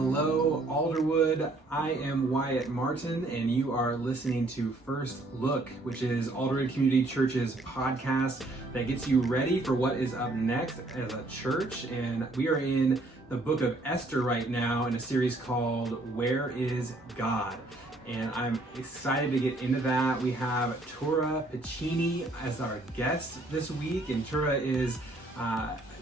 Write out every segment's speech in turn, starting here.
Hello, Alderwood. I am Wyatt Martin, and you are listening to First Look, which is Alderwood Community Church's podcast that gets you ready for what is up next as a church. And we are in the book of Esther right now in a series called Where is God? And I'm excited to get into that. We have Tura Piccini as our guest this week, and Tura is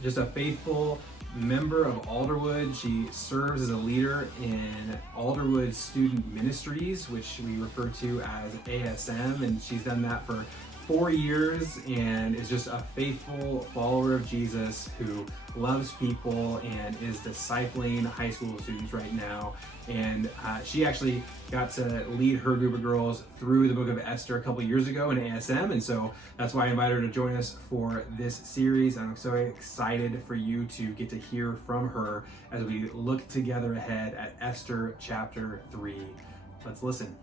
just a faithful member of Alderwood. She serves as a leader in Alderwood Student Ministries, which we refer to as ASM, and she's done that for 4 years and is just a faithful follower of Jesus who loves people and is discipling high school students right now. And she actually got to lead her group of girls through the book of Esther a couple years ago in ASM, and so that's why I invited her to join us for this series. I'm so excited for you to get to hear from her as we look together ahead at Esther chapter 3. Let's listen.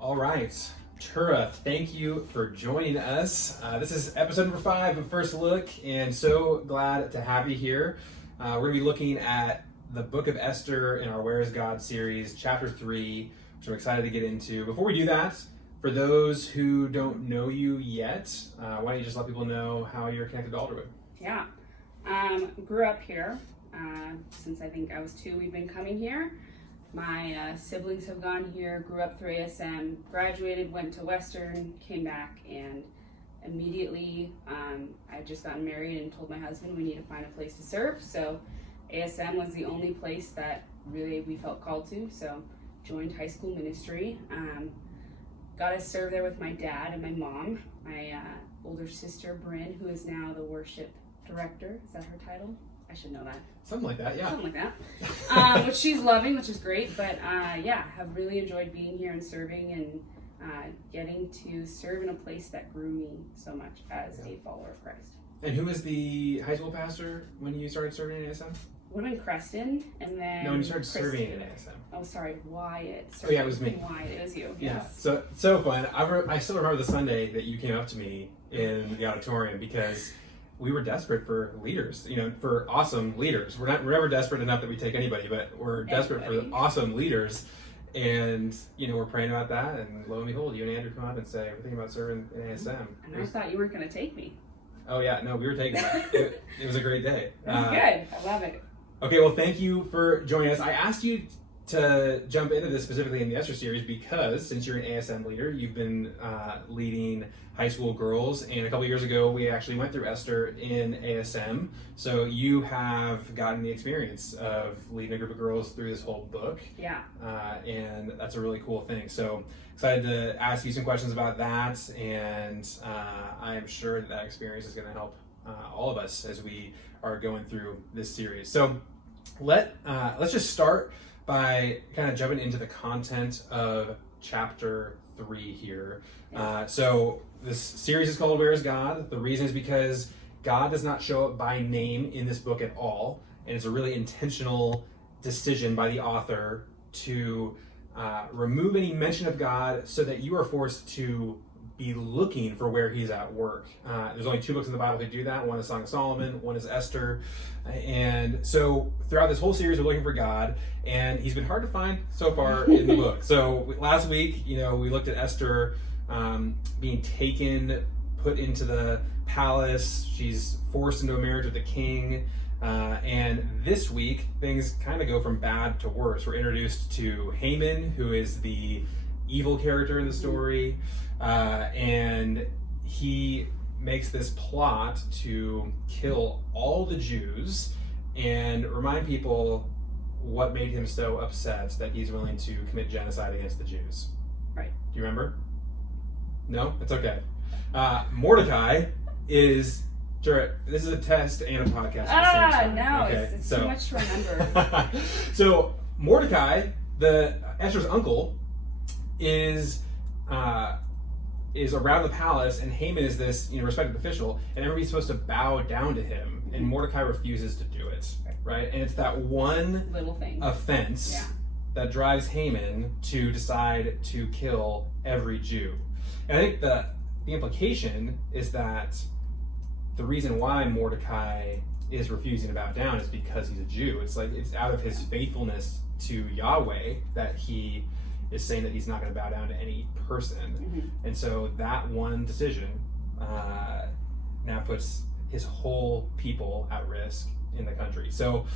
All right. Tura, thank you for joining us. This is episode number 5 of First Look, and so glad to have you here. We're going to be looking at the book of Esther in our Where is God series, chapter 3, which I'm excited to get into. Before we do that, for those who don't know you yet, why don't you just let people know how you're connected to Alderwood? Yeah, grew up here. Since I think I was 2, we've been coming here. My siblings have gone here, grew up through ASM, graduated, went to Western, came back, and immediately I had just gotten married and told my husband we need to find a place to serve. So ASM was the only place that really we felt called to, so joined high school ministry. Got to serve there with my dad and my mom, my older sister Bryn, who is now the worship director. Is that her title? I should know that. Something like that, yeah. Something like that. Which she's loving, which is great. But yeah, have really enjoyed being here and serving and getting to serve in a place that grew me so much as a follower of Christ. And who was the high school pastor when you started serving in ASM? Would have been Creston, and then... No, when you started serving in ASM. Oh, sorry, Wyatt. Oh yeah, it was me. Wyatt, it was you, Yeah, yes. so fun. I still remember the Sunday that you came up to me in the auditorium because we were desperate for leaders, for awesome leaders. We're never desperate enough that we take anybody, but we're desperate for awesome leaders. And, we're praying about that, and lo and behold, you and Andrew come up and say everything about serving in ASM. And I thought you weren't going to take me. Oh yeah, no, we were taking it. It was a great day. It was good. I love it. Okay, well, thank you for joining us. I asked you to jump into this specifically in the Esther series because since you're an ASM leader, you've been leading high school girls, and a couple years ago we actually went through Esther in ASM, so you have gotten the experience of leading a group of girls through this whole book. Yeah. And that's a really cool thing. So excited to ask you some questions about that, and I'm sure that experience is going to help all of us as we are going through this series. So let's just start by kind of jumping into the content of chapter 3 here. So this series is called Where is God? The reason is because God does not show up by name in this book at all, and it's a really intentional decision by the author to remove any mention of God so that you are forced to be looking for where he's at work. There's only 2 books in the Bible that do that. One is Song of Solomon, one is Esther. And so throughout this whole series, we're looking for God, and he's been hard to find so far in the book. So last week, we looked at Esther being taken, put into the palace. She's forced into a marriage with the king. And this week, things kind of go from bad to worse. We're introduced to Haman, who is the evil character in the story. And he makes this plot to kill all the Jews and remind people what made him so upset that he's willing to commit genocide against the Jews. Right. Do you remember? No? It's okay. Mordecai is... Sure, this is a test and a podcast at the same time. No, okay, it's too much to remember. So Mordecai, Esther's uncle, is around the palace, and Haman is this respected official, and everybody's supposed to bow down to him, and Mordecai refuses to do it, right? And it's that one little thing offense that drives Haman to decide to kill every Jew. And I think the implication is that the reason why Mordecai is refusing to bow down is because he's a Jew. It's like it's out of his faithfulness to Yahweh that he is saying that he's not going to bow down to any person. And so that one decision now puts his whole people at risk in the country. So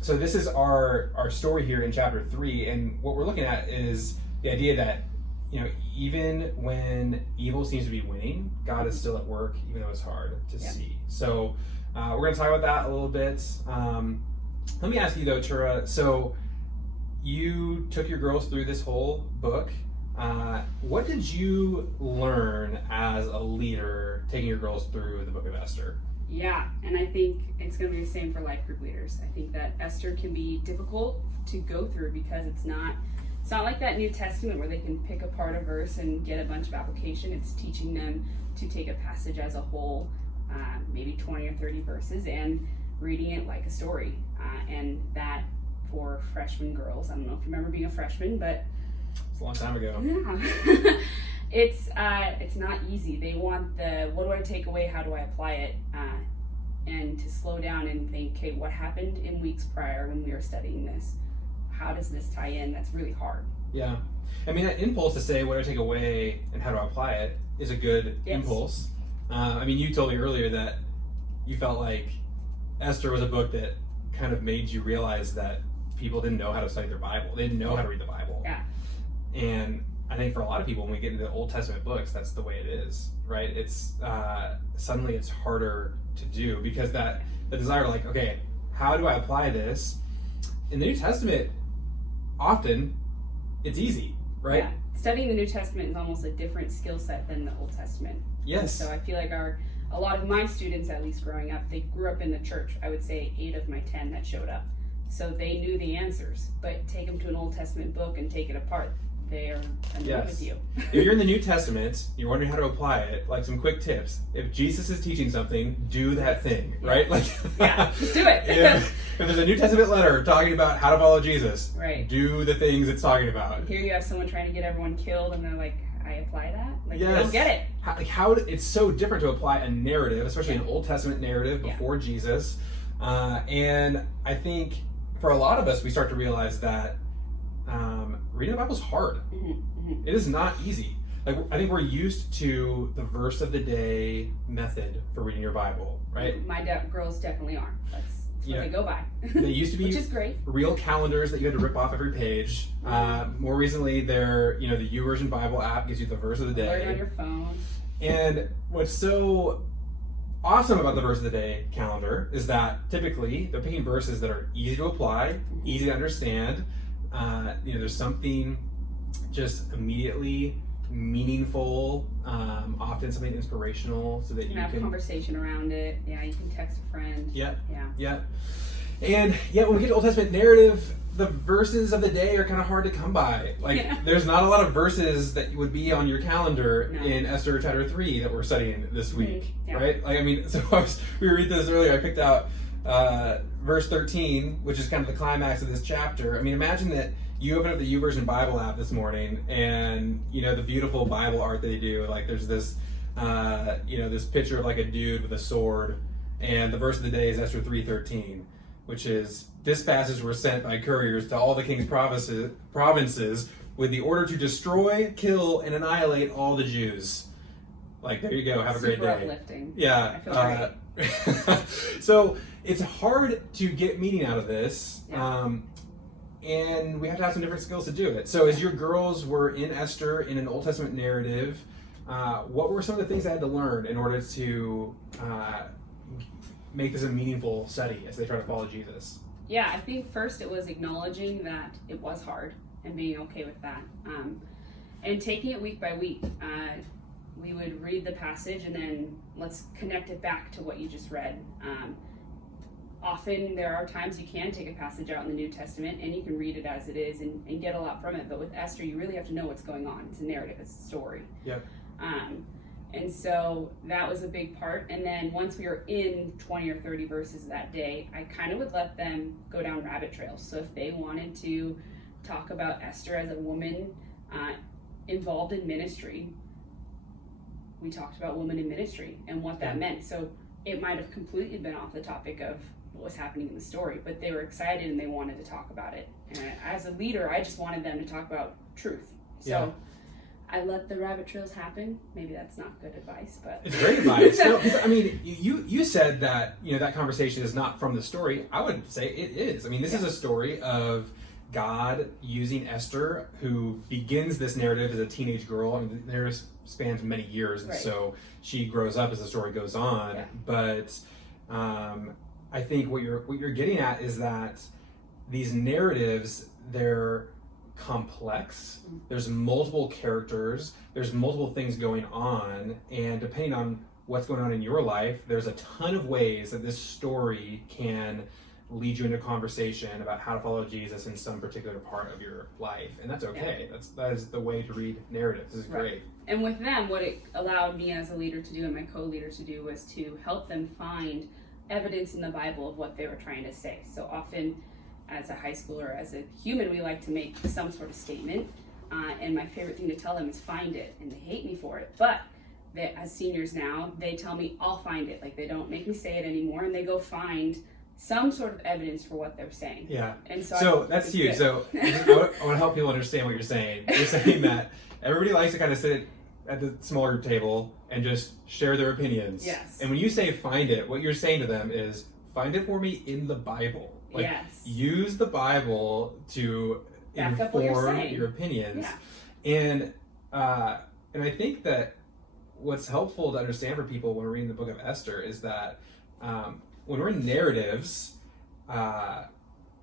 so this is our story here in chapter 3, and what we're looking at is the idea that, you know, even when evil seems to be winning, God is still at work, even though it's hard to see. So we're going to talk about that a little bit. Let me ask you though, Tura, so you took your girls through this whole book. What did you learn as a leader taking your girls through the book of Esther? Yeah, and I think it's going to be the same for life group leaders. I think that Esther can be difficult to go through because it's not like that New Testament where they can pick apart a verse and get a bunch of application. It's teaching them to take a passage as a whole, maybe 20 or 30 verses, and reading it like a story. And that for freshman girls, I don't know if you remember being a freshman, but it's a long time ago. Yeah. It's not easy. They want the, what do I take away? How do I apply it? And to slow down and think, okay, what happened in weeks prior when we were studying this? How does this tie in? That's really hard. Yeah. I mean, that impulse to say, what do I take away and how do I apply it is a good impulse. I mean, you told me earlier that you felt like Esther was a book that kind of made you realize that people didn't know how to study their Bible. They didn't know how to read the Bible. Yeah. And I think for a lot of people, when we get into Old Testament books, that's the way it is, right? It's suddenly it's harder to do because the desire, like, okay, how do I apply this? In the New Testament, often it's easy, right? Yeah. Studying the New Testament is almost a different skill set than the Old Testament. Yes. So I feel like a lot of my students, at least growing up, they grew up in the church. I would say 8 of my 10 that showed up. So they knew the answers, but take them to an Old Testament book and take it apart. They are annoyed with you. If you're in the New Testament, you're wondering how to apply it, like some quick tips. If Jesus is teaching something, do that thing, right? Like, just do it. if there's a New Testament letter talking about how to follow Jesus, right, do the things it's talking about. Here you have someone trying to get everyone killed, and they're like, I apply that? Like, they don't get it. How it's so different to apply a narrative, especially an Old Testament narrative before Jesus. And I think for a lot of us, we start to realize that reading the Bible is hard. It is not easy. Like, I think we're used to the verse of the day method for reading your Bible, right? My girls definitely are. That's what they go by. They used to be which is great. Real calendars that you had to rip off every page. More recently, the YouVersion Bible app gives you the verse of the day. Learn on your phone. And what's so awesome about the verse of the day calendar is that typically they're picking verses that are easy to apply, easy to understand. There's something just immediately meaningful, often something inspirational, so that you have can a conversation around it. Yeah, you can text a friend. Yeah. And when we get to Old Testament narrative, the verses of the day are kind of hard to come by. There's not a lot of verses that would be on your calendar in Esther chapter 3 that we're studying this week, right? Like, I mean, so we read this earlier. I picked out verse 13, which is kind of the climax of this chapter. I mean, imagine that you open up the YouVersion Bible app this morning, and the beautiful Bible art that they do. Like, there's this, this picture of like a dude with a sword, and the verse of the day is Esther 3:13, which is, dispatches were sent by couriers to all the king's provinces with the order to destroy, kill, and annihilate all the Jews. Like, there you go. Have a great day. Uplifting. Yeah. I feel great. So it's hard to get meaning out of this. And we have to have some different skills to do it. So as your girls were in Esther in an Old Testament narrative, what were some of the things they had to learn in order to make this a meaningful study as they try to follow Jesus? Yeah, I think first it was acknowledging that it was hard and being okay with that. And taking it week by week. We would read the passage and then let's connect it back to what you just read. Often there are times you can take a passage out in the New Testament and you can read it as it is and get a lot from it. But with Esther, you really have to know what's going on. It's a narrative, it's a story. Yep. And so that was a big part. And then once we were in 20 or 30 verses that day, I kind of would let them go down rabbit trails. So if they wanted to talk about Esther as a woman involved in ministry, we talked about women in ministry and what that meant. So it might have completely been off the topic of what was happening in the story, but they were excited and they wanted to talk about it. And as a leader, I just wanted them to talk about truth. So I let the rabbit trails happen. Maybe that's not good advice, but it's great advice. No, 'cause, I mean, you said that, you know, that conversation is not from the story. I would say it is. I mean, this is a story of God using Esther, who begins this narrative as a teenage girl. I mean, the narrative spans many years, and so she grows up as the story goes on. Yeah. But I think what you're getting at is that these narratives, they're complex. There's multiple characters. There's multiple things going on, and depending on what's going on in your life, there's a ton of ways that this story can lead you into a conversation about how to follow Jesus in some particular part of your life, and that's okay. That is the way to read narratives. This is great. And with them, what it allowed me as a leader to do and my co-leader to do was to help them find evidence in the Bible of what they were trying to say. So often, as a high schooler, as a human, we like to make some sort of statement, and my favorite thing to tell them is find it, and they hate me for it. But as seniors now, they tell me I'll find it. Like, they don't make me say it anymore, and they go find some sort of evidence for what they're saying. Yeah. And so that's huge. Good. So I want to help people understand what you're saying. You're saying that everybody likes to kind of sit at the small group table and just share their opinions. Yes. And when you say find it, what you're saying to them is find it for me in the Bible. Like, use the Bible to back up what you're inform saying. your opinions. Yeah. And I think that what's helpful to understand for people when we're reading the book of Esther is that when we're in narratives,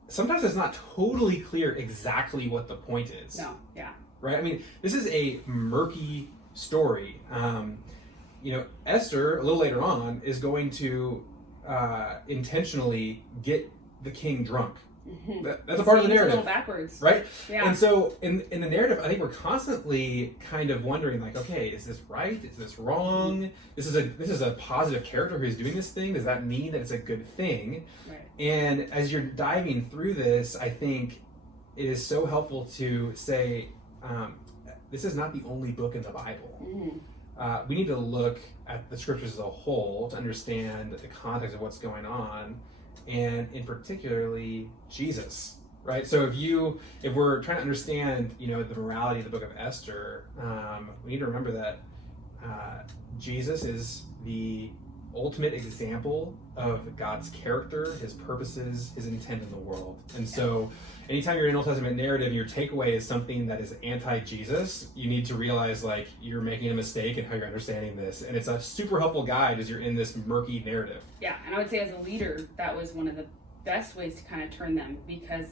sometimes it's not totally clear exactly what the point is. No, yeah. Right? I mean, this is a murky story. You know, Esther, a little later on, is going to intentionally get the king drunk. Mm-hmm. That's a part of the narrative. A little backwards. Right? Yeah. And so in the narrative, I think we're constantly kind of wondering, like, okay, is this right? Is this wrong? This is a positive character who's doing this thing. Does that mean that it's a good thing? Right. And as you're diving through this, I think it is so helpful to say, this is not the only book in the Bible. Mm-hmm. We need to look at the scriptures as a whole to understand the context of what's going on, and in particularly Jesus, right? So if we're trying to understand, you know, the morality of the book of Esther, we need to remember that Jesus is the ultimate example of God's character, his purposes, his intent in the world. And so anytime you're in an Old Testament narrative and your takeaway is something that is anti-Jesus, you need to realize, like, you're making a mistake in how you're understanding this. And it's a super helpful guide as you're in this murky narrative. Yeah, and I would say as a leader, that was one of the best ways to kind of turn them, because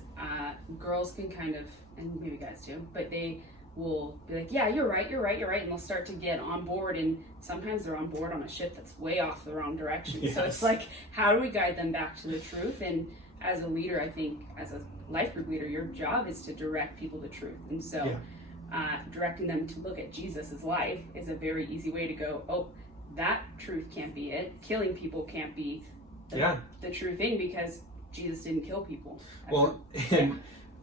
girls can kind of, and maybe guys too, but they will be like, yeah, you're right, and they'll start to get on board, and sometimes they're on board on a ship that's way off the wrong direction. Yes. So it's like, how do we guide them back to the truth? And as a leader, I think, as a life group leader, your job is to direct people to truth. And so directing them to look at Jesus' life is a very easy way to go, oh, that truth can't be it. Killing people can't be the true thing, because Jesus didn't kill people.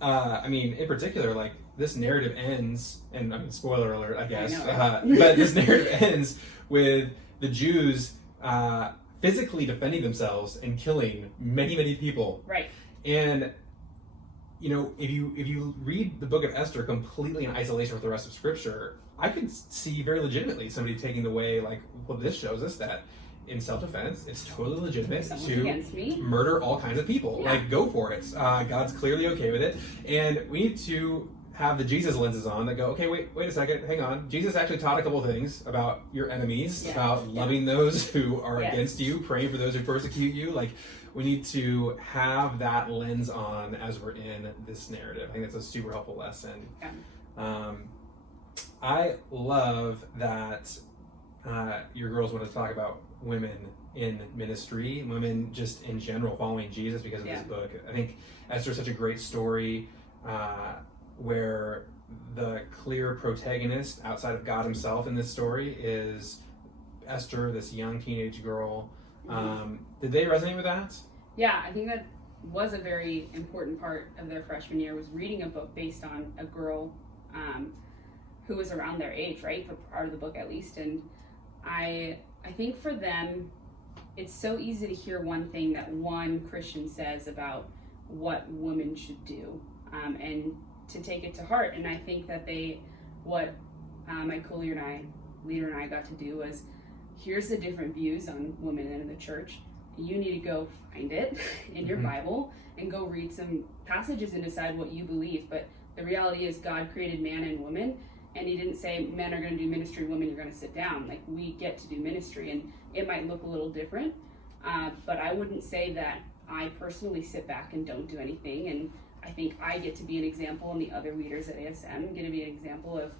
I mean, in particular, like, this narrative ends, and I mean, spoiler alert, I guess, I but this narrative ends with the Jews physically defending themselves and killing many, many people. Right. And, you know, if you read the book of Esther completely in isolation with the rest of Scripture, I could see very legitimately somebody taking the way, like, well, this shows us that in self-defense, it's totally legitimate to murder all kinds of people. Yeah. Like, go for it. God's clearly okay with it. And we need to have the Jesus lenses on that go, okay, wait a second, hang on. Jesus actually taught a couple of things about your enemies, about loving those who are against you, praying for those who persecute you. Like, we need to have that lens on as we're in this narrative. I think that's a super helpful lesson. Yeah. I love that your girls want to talk about women in ministry, women just in general following Jesus because of this book. I think Esther's such a great story where the clear protagonist outside of God himself in this story is Esther, this young teenage girl. Did they resonate with that? Yeah, I think that was a very important part of their freshman year, was reading a book based on a girl who was around their age, right, for part of the book at least. And I think for them, it's so easy to hear one thing that one Christian says about what women should do, and to take it to heart. And I think that what my co-leader and I got to do was, here's the different views on women in the church. You need to go find it in your Bible and go read some passages and decide what you believe. But the reality is God created man and woman, and he didn't say men are going to do ministry, women are going to sit down. Like, we get to do ministry, and it might look a little different, but I wouldn't say that I personally sit back and don't do anything. And I think I get to be an example, and the other leaders at ASM get to be an example of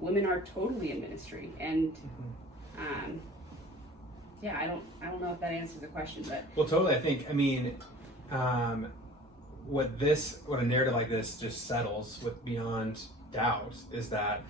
women are totally in ministry. And yeah, I don't know if that answers the question, but well, totally. I think, I mean, what a narrative like this just settles with beyond doubt is that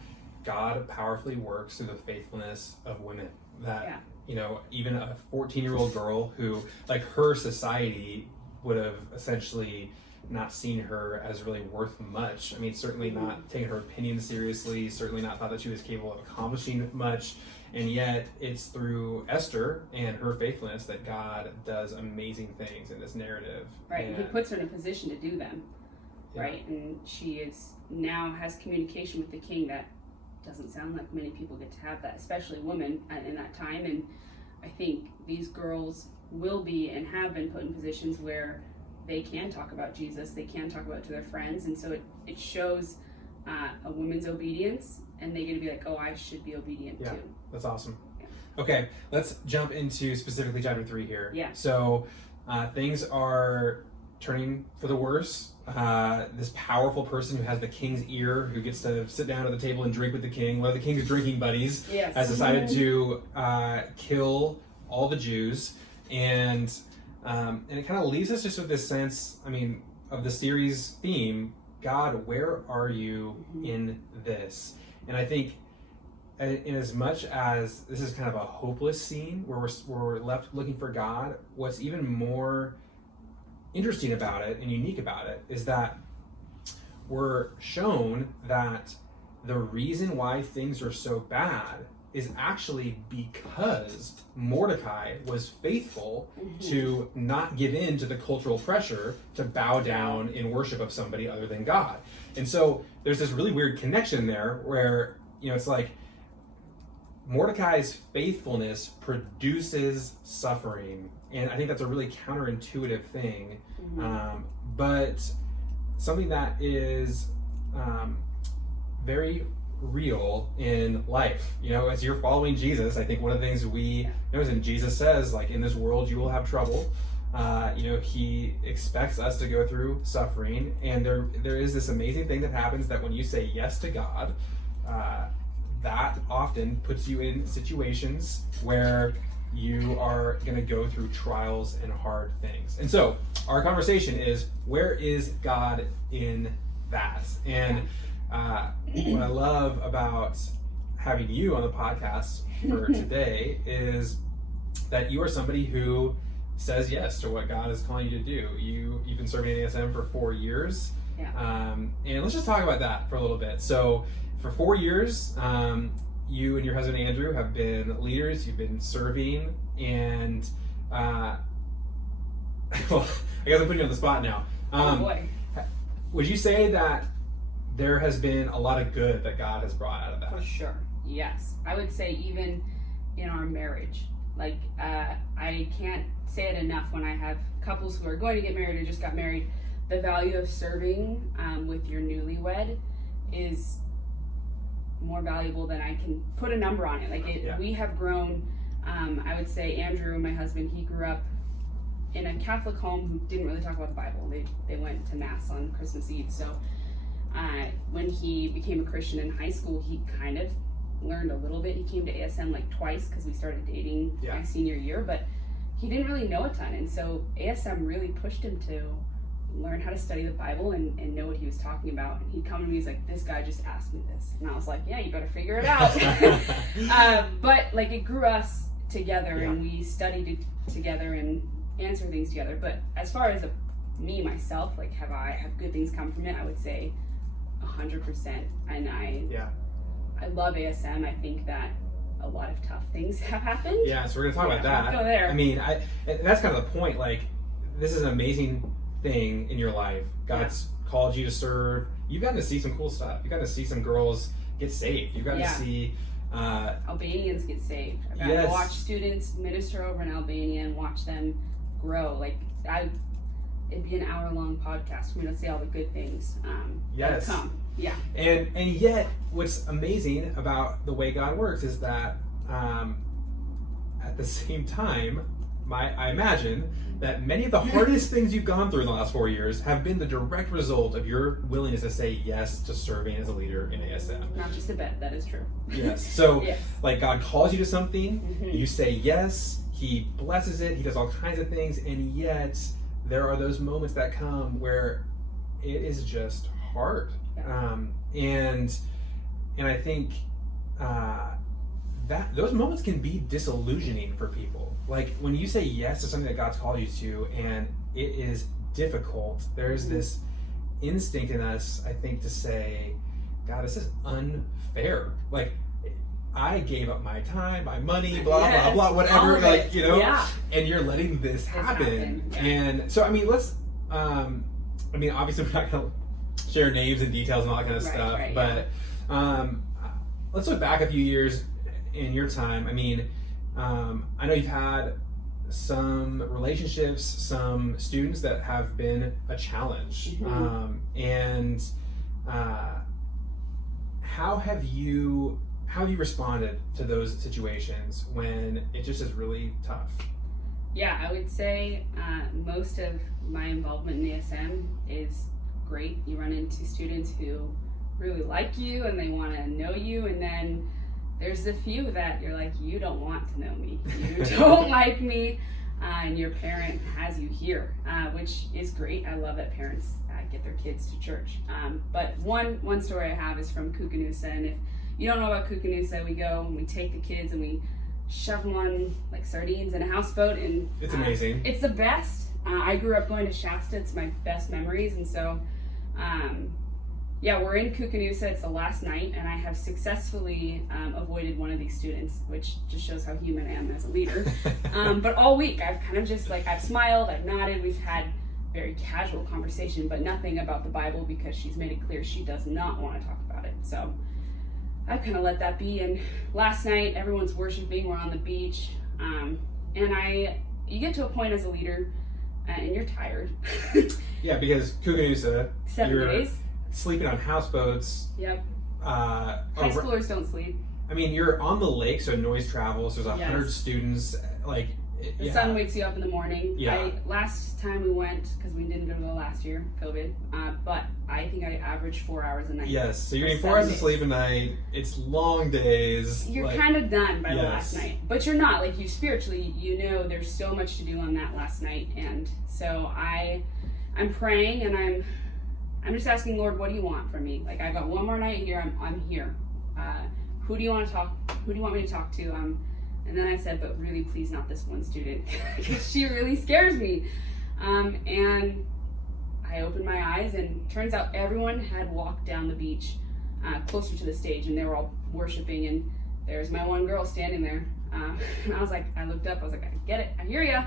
God powerfully works through the faithfulness of women. That you know, even a 14-year-old girl who, like, her society would have essentially not seen her as really worth much. I mean, certainly not taking her opinion seriously, certainly not thought that she was capable of accomplishing much. And yet it's through Esther and her faithfulness that God does amazing things in this narrative. Right, and he puts her in a position to do them. Right, and she now has communication with the king that doesn't sound like many people get to have that, especially women in that time. And I think these girls will be and have been put in positions where they can talk about Jesus, they can talk about it to their friends, and so it shows a woman's obedience, and they get to be like, oh, I should be obedient too. That's awesome. Okay, let's jump into specifically chapter 3 here. So things are turning for the worse. This powerful person who has the king's ear, who gets to sit down at the table and drink with the king, one of the king's drinking buddies, has decided to kill all the Jews. And it kind of leaves us just with this sense, I mean, of the series theme, God, where are you in this? And I think in as much as this is kind of a hopeless scene where we're left looking for God, what's even more interesting about it and unique about it is that we're shown that the reason why things are so bad is actually because Mordecai was faithful to not give in to the cultural pressure to bow down in worship of somebody other than God. And so there's this really weird connection there where, you know, it's like Mordecai's faithfulness produces suffering. And I think that's a really counterintuitive thing, but something that is very real in life. You know, as you're following Jesus, I think one of the things we notice, and Jesus says, like, in this world you will have trouble. You know, he expects us to go through suffering, and there is this amazing thing that happens that when you say yes to God, that often puts you in situations where you are going to go through trials and hard things. And so our conversation is, where is God in that? And what I love about having you on the podcast for today is that you are somebody who says yes to what God is calling you to do. You've been serving at ASM for 4 years. And let's just talk about that for a little bit. So for 4 years, you and your husband Andrew have been leaders, you've been serving, and well, I guess I'm putting you on the spot now. Oh boy. Would you say that there has been a lot of good that God has brought out of that? For sure, yes. I would say even in our marriage. Like, I can't say it enough when I have couples who are going to get married or just got married. The value of serving with your newlywed is more valuable than I can put a number on it. Like, we have grown. I would say Andrew, my husband, he grew up in a Catholic home who didn't really talk about the Bible. They went to Mass on Christmas Eve. So when he became a Christian in high school, he kind of learned a little bit. He came to ASM like twice because we started dating my senior year, but he didn't really know a ton. And so ASM really pushed him to learn how to study the Bible and know what he was talking about. And he'd come to me, he's like, this guy just asked me this. And I was like, yeah, you better figure it out. But like, it grew us together and we studied together and answered things together. But as far as me, myself, like, have good things come from it? I would say 100%. And I love ASM. I think that a lot of tough things have happened. Yeah, so we're gonna talk about that. Let's go there. I mean, that's kind of the point. Like, this is an amazing thing in your life. God's called you to serve. You've gotten to see some cool stuff. You've gotten to see some girls get saved. You've gotten to see Albanians get saved. I've gotten to watch students minister over in Albania and watch them grow. Like, it'd be an hour-long podcast. We're gonna say all the good things that come. Yeah. And yet, what's amazing about the way God works is that at the same time, I imagine that many of the hardest things you've gone through in the last 4 years have been the direct result of your willingness to say yes to serving as a leader in ASM. Not just a bet, that is true. Yes. So, like, God calls you to something, you say yes, He blesses it, He does all kinds of things, and yet there are those moments that come where it is just hard. And I think that those moments can be disillusioning for people. Like, when you say yes to something that God's called you to and it is difficult, there's this instinct in us, I think, to say, God, this is unfair. Like, I gave up my time, my money, blah, blah, blah, whatever, like, you know, and you're letting this happen. And so, I mean, obviously we're not going to share names and details and all that kind of stuff, but let's look back a few years in your time. I mean, I know you've had some relationships, some students that have been a challenge. And how have you responded to those situations when it just is really tough? Yeah, I would say most of my involvement in ASM is great. You run into students who really like you and they want to know you, and then there's a few that you're like, you don't want to know me, you don't like me, and your parent has you here, which is great. I love that parents get their kids to church. But one story I have is from Kukanusa, and if you don't know about Kukanusa, we go and we take the kids and we shove them on like sardines in a houseboat, and it's amazing. It's the best. I grew up going to Shasta. It's my best memories, and so we're in Kukanusa. It's the last night, and I have successfully avoided one of these students, which just shows how human I am as a leader. But all week, I've kind of just I've smiled, I've nodded, we've had very casual conversation, but nothing about the Bible, because she's made it clear she does not want to talk about it. So I kind of let that be. And last night, everyone's worshiping, we're on the beach, and you get to a point as a leader, and you're tired. Yeah, because Kukanusa, 7 days. Sleeping on houseboats. Yep. High schoolers don't sleep. I mean, you're on the lake, so noise travels. There's 100 students. Like, the sun wakes you up in the morning. Yeah. Last time we went, because we didn't go to the last year, COVID, but I think I averaged 4 hours a night. Yes, so you're getting 4 hours of sleep a night. It's long days. You're kind of done by the last night, but you're not. Like, you spiritually, there's so much to do on that last night, and so I'm praying, and I'm just asking, Lord, what do you want from me? Like, I've got one more night here. I'm here. Who do you want me to talk to? And then I said, but really, please not this one student, because she really scares me. And I opened my eyes, and turns out everyone had walked down the beach closer to the stage, and they were all worshiping, and there's my one girl standing there. And I looked up, I was like, I get it, I hear ya.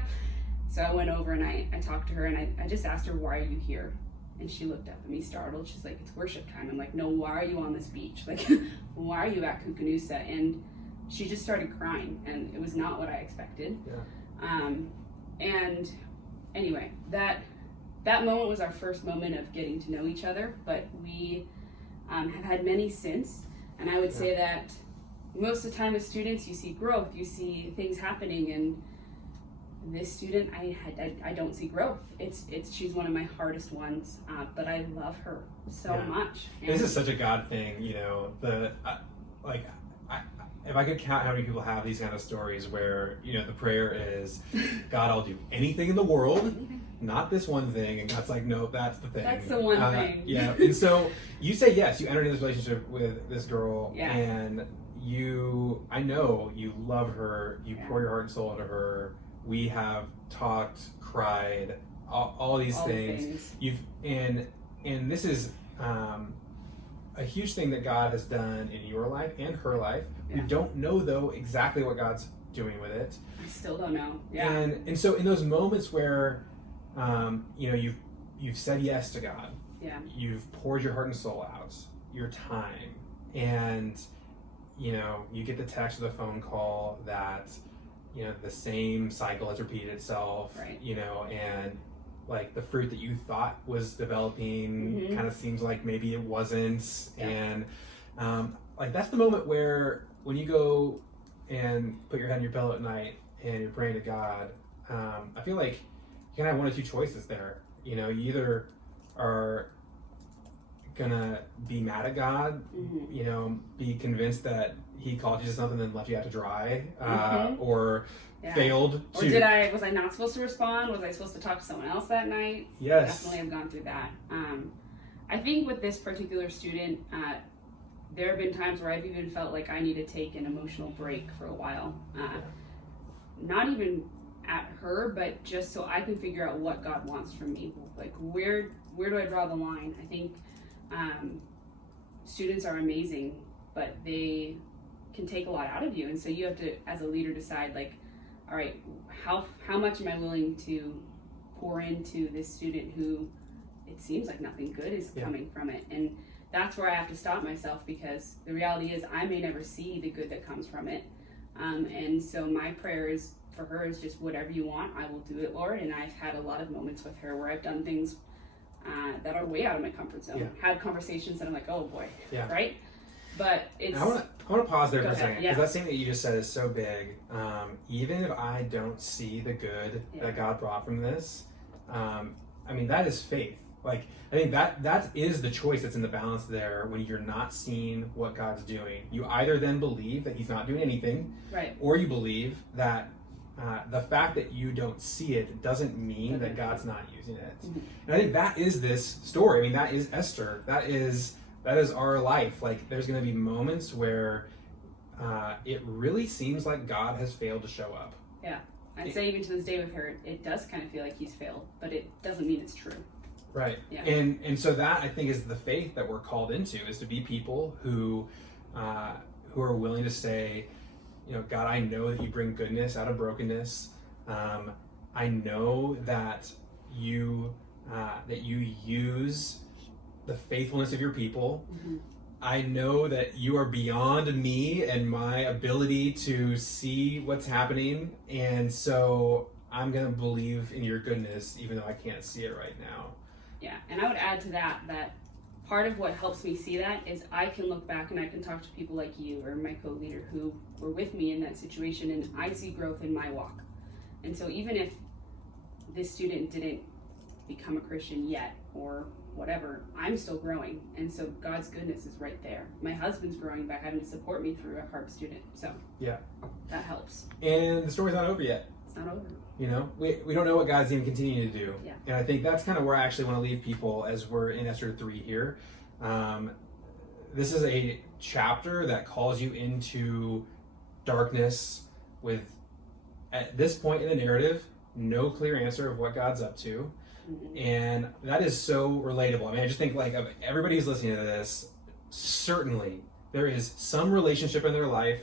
So I went over and I talked to her, and I just asked her, why are you here? And she looked up at me startled. She's like, it's worship time. I'm like, no, why are you on this beach? Like, why are you at Kukanusa? And she just started crying, and it was not what I expected. Yeah. And anyway, that moment was our first moment of getting to know each other, but we have had many since. And I would say that most of the time with students, you see growth, you see things happening, and this student, I don't see growth. She's one of my hardest ones, but I love her so much. And this is such a God thing, if I could count how many people have these kind of stories where, the prayer is, God, I'll do anything in the world, not this one thing, and God's like, no, that's the thing. That's the one thing. Yeah, and so you say yes, you entered into this relationship with this girl, and I know you love her, you pour your heart and soul into her. We have talked, cried, all these things. And this is a huge thing that God has done in your life and her life, We don't know, though, exactly what God's doing with it. I still don't know. Yeah. And so in those moments where, you've said yes to God, you've poured your heart and soul out, your time, and, you get the text or the phone call that, the same cycle has repeated itself, right. And like the fruit that you thought was developing kind of seems like maybe it wasn't. And like that's the moment where when you go and put your head on your pillow at night and you're praying to God, I feel like you can have one of two choices there. You either are gonna be mad at God, be convinced that he called you to something and left you out to dry, or failed to... Or was I not supposed to respond? Was I supposed to talk to someone else that night? Yes. Definitely have gone through that. I think with this particular student, there have been times where I've even felt like I need to take an emotional break for a while. Not even at her, but just so I can figure out what God wants from me. Like, where do I draw the line? I think students are amazing, but they can take a lot out of you, and so you have to, as a leader, decide like, all right, how much am I willing to pour into this student who it seems like nothing good is coming from it? And that's where I have to stop myself, because the reality is I may never see the good that comes from it. And so my prayer is for her is just, whatever you want, I will do it, Lord. And I've had a lot of moments with her where I've done things that are way out of my comfort zone. Had conversations that I'm like, oh boy, right? But it's... I want to pause there for a second, because that thing that you just said is so big. Even if I don't see the good that God brought from this, that is faith. Like, I think that is the choice that's in the balance there when you're not seeing what God's doing. You either then believe that he's not doing anything, right, or you believe that the fact that you don't see it doesn't mean that God's not using it. And I think that is this story. That is Esther. That is our life. Like, there's going to be moments where it really seems like God has failed to show up. Yeah. I'd say even to this day with her, it does kind of feel like he's failed, but it doesn't mean it's true. Right. Yeah. And so that, I think, is the faith that we're called into, is to be people who are willing to say, God, I know that you bring goodness out of brokenness. I know that you use the faithfulness of your people. I know that you are beyond me and my ability to see what's happening, and so I'm going to believe in your goodness even though I can't see it right now. Yeah, and I would add to that part of what helps me see that is I can look back and I can talk to people like you or my co-leader who were with me in that situation, and I see growth in my walk. And so even if this student didn't become a Christian yet or whatever, I'm still growing, and so God's goodness is right there. My husband's growing by having to support me through a hard student, so that helps. And the story's not over yet. It's not over. We don't know what God's even continuing to do. Yeah. And I think that's kind of where I actually want to leave people as we're in Esther 3 here. This is a chapter that calls you into darkness with, at this point in the narrative, no clear answer of what God's up to. And that is so relatable. I just think like of everybody who's listening to this, certainly there is some relationship in their life,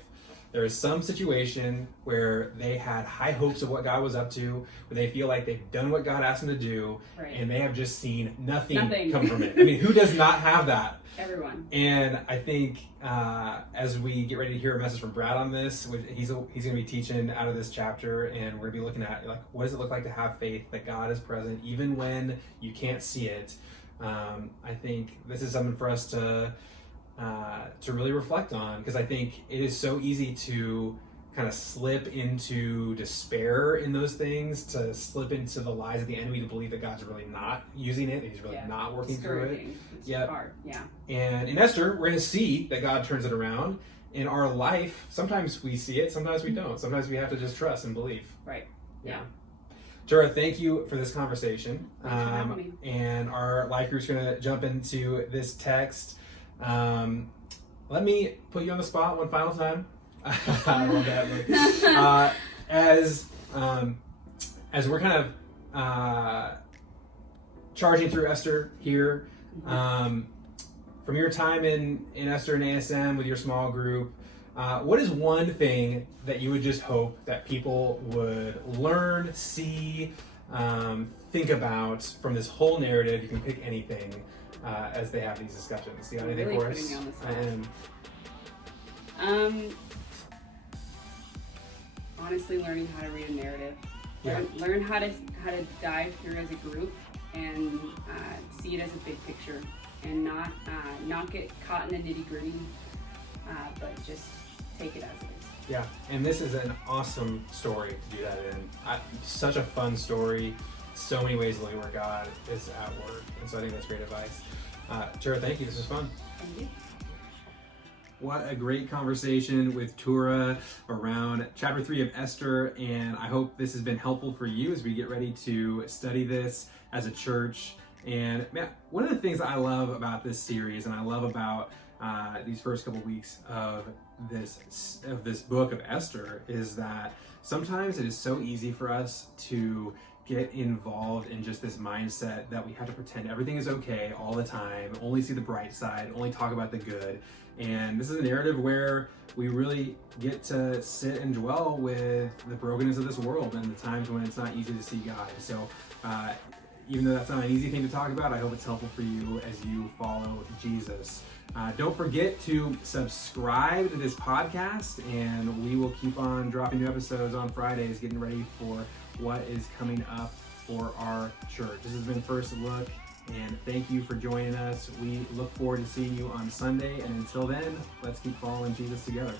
there is some situation where they had high hopes of what God was up to, where they feel like they've done what God asked them to do, and they have just seen nothing come from it. Who does not have that? Everyone. And I think as we get ready to hear a message from Brad on this, he's going to be teaching out of this chapter, and we're going to be looking at like, what does it look like to have faith that God is present even when you can't see it. I think this is something for us to really reflect on, because I think it is so easy to kind of slip into despair in those things, to slip into the lies of the enemy, to believe that God's really not using it, that he's really not working through it. It's hard. And in Esther, we're going to see that God turns it around. In our life, sometimes we see it, sometimes we don't. Sometimes we have to just trust and believe. Right. Yeah. Tura, thank you for this conversation. Thanks for having me. And our life group's going to jump into this text. Let me put you on the spot one final time. I love that. As we're kind of charging through Esther here, from your time in Esther and ASM with your small group, What is one thing that you would just hope that people would learn, see, think about from this whole narrative? You can pick anything as they have these discussions. You got anything Really for putting us? me on the spot. I am. Honestly, learning how to read a narrative. Yeah. Learn how to dive through as a group and see it as a big picture, and not get caught in the nitty gritty, but just take it as it is. Yeah, and this is an awesome story to do that in. Such a fun story. So many ways to look at where God is at work, and so I think that's great advice. Tura, thank you. This was fun. Thank you. What a great conversation with Tura around chapter 3 of Esther, and I hope this has been helpful for you as we get ready to study this as a church. And man, one of the things I love about this series, and I love about these first couple weeks of this book of Esther, is that sometimes it is so easy for us to get involved in just this mindset that we have to pretend everything is okay all the time, only see the bright side, only talk about the good. And this is a narrative where we really get to sit and dwell with the brokenness of this world and the times when it's not easy to see God. So even though that's not an easy thing to talk about, I hope it's helpful for you as you follow Jesus. Don't forget to subscribe to this podcast, and we will keep on dropping new episodes on Fridays, getting ready for what is coming up for our church. This has been First Look, and thank you for joining us. We look forward to seeing you on Sunday, and until then, let's keep following Jesus together.